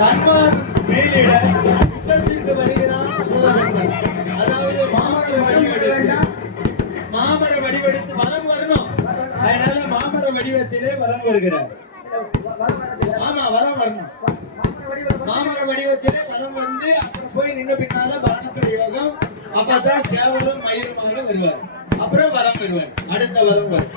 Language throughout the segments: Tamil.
தன்மான் மேலிட யுத்தத்திற்கு வருகிறான். அதாவது மாமர வடிவெடுத்து வலம் வரணும். அதனால மாமர வடிவத்திலே வலம் வருகிறார். ஆமா, வலம் வரணும். மாமர வடிவத்திலே வலம் வந்து அப்புறம் போய் நின்று பின்னால பானப்பிரயோகம். அப்பதான் சேவலும் மயிலுமாக வருவார். அப்புறம் வலம் வருவார். அடுத்த வலம் வரும்.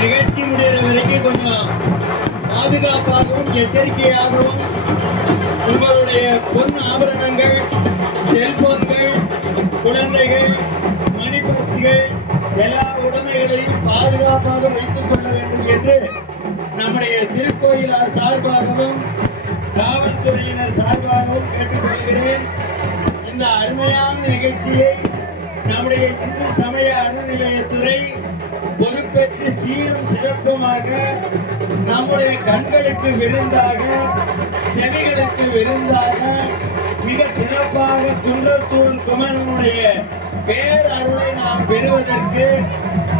நிகழ்ச்சி முடிகிற வரைக்கும் கொஞ்சம் பாதுகாப்பாகவும் எச்சரிக்கையாகவும் உங்களுடைய பொன் ஆபரணங்கள், செல்போன்கள், குழந்தைகள், மணிப்பரிசுகள் எல்லா உடைமைகளையும் பாதுகாப்பாக வைத்துக் கொள்ள வேண்டும் என்று நம்முடைய திருக்கோயிலார் சார்பாகவும் காவல்துறையினர் சார்பாகவும் கேட்டுக்கொள்கிறேன். இந்த அருமையான நிகழ்ச்சியை நம்முடைய இந்து சமய அறநிலையத்துறை பொறுப்பேற்று சீரும் சிறப்புமாக நம்முடைய கண்களுக்கு விருந்தாக, செவிகளுக்கு விருந்தாக மிக சிறப்பாக குன்றத்தூர் குமரனுடைய பேரருளை நாம் பெறுவதற்கு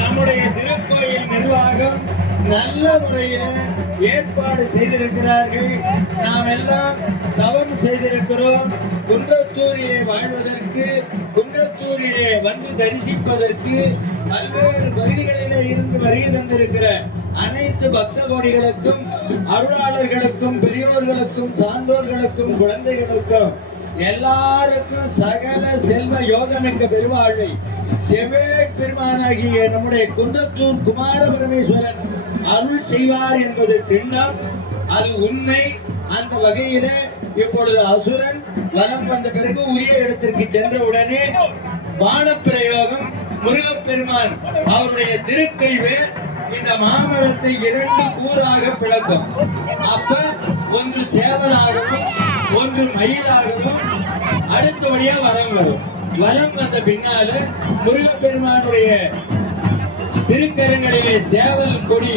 நம்முடைய திருக்கோயில் நிர்வாகம் நல்ல முறையில் ஏற்பாடு செய்திருக்கிறார்கள். நாம் எல்லாம் தவம் செய்திருக்கிறோம். குன்றத்தூரிலே வாழ்வதற்கு, குன்றத்தூரிலே வந்து தரிசிப்பதற்கு பல்வேறு பகுதிகளிலே இருந்து வருகை தந்திருக்கிற அனைத்து பக்த கோடிகளுக்கும், அருளாளர்களுக்கும், பெரியோர்களுக்கும், சான்றோர்களுக்கும், குழந்தைகளுக்கும் எல்லாருக்கும் சகல செல்வ யோகமிக்க பெருவாழ்வை செவ்வேட் பெருமானாகிய நம்முடைய குன்றத்தூர் குமார பரமேஸ்வரன் அருள் செய்வார் என்பது திண்ணம். அது உண்மை. அந்த வகையில இப்பொழுது அசுரன் வலம் வந்த பிறகு உரிய இடத்திற்கு சென்ற உடனே பானப்பிரயோகம் முருகப்பெருமான் அவருடைய திருக்கை வேல் இந்த மாமரத்தை 2 கூறாக பிளக்கும். அப்ப ஒன்று சேவலாகவும் ஒன்று மயிலாகவும் அடுத்தபடியா வரம் வரும். வரம் வந்த பின்னால முருகப்பெருமானுடைய திருக்கரங்களிலே சேவல் கொடி,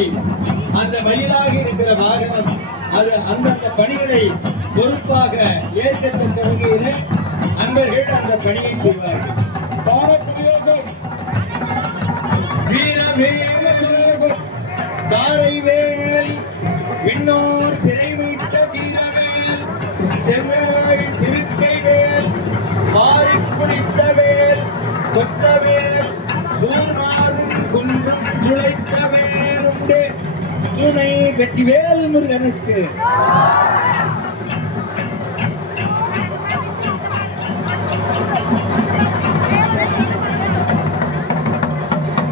அந்த மயிலாக இருக்கிற வாகனம், அது அந்தந்த பணிகளை பொறுப்பாக ஏற்கத்தக்க வகையில் அன்பர்கள் அந்த பணியை செய்வார்கள். வீரவேல் தாரைவேல் விண்ணோர் சிறை மீட்ட தீரவேல் செவ்வாய் திருக்கைவேல் மாறி குடித்த வேல் கொட்டவேல் ஊர்மாறும் குன்றும் துளைத்த வேல் உண்டு துணை வெற்றிவேல் முருகனுக்கு.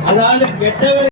அதாவது கெட்டவர்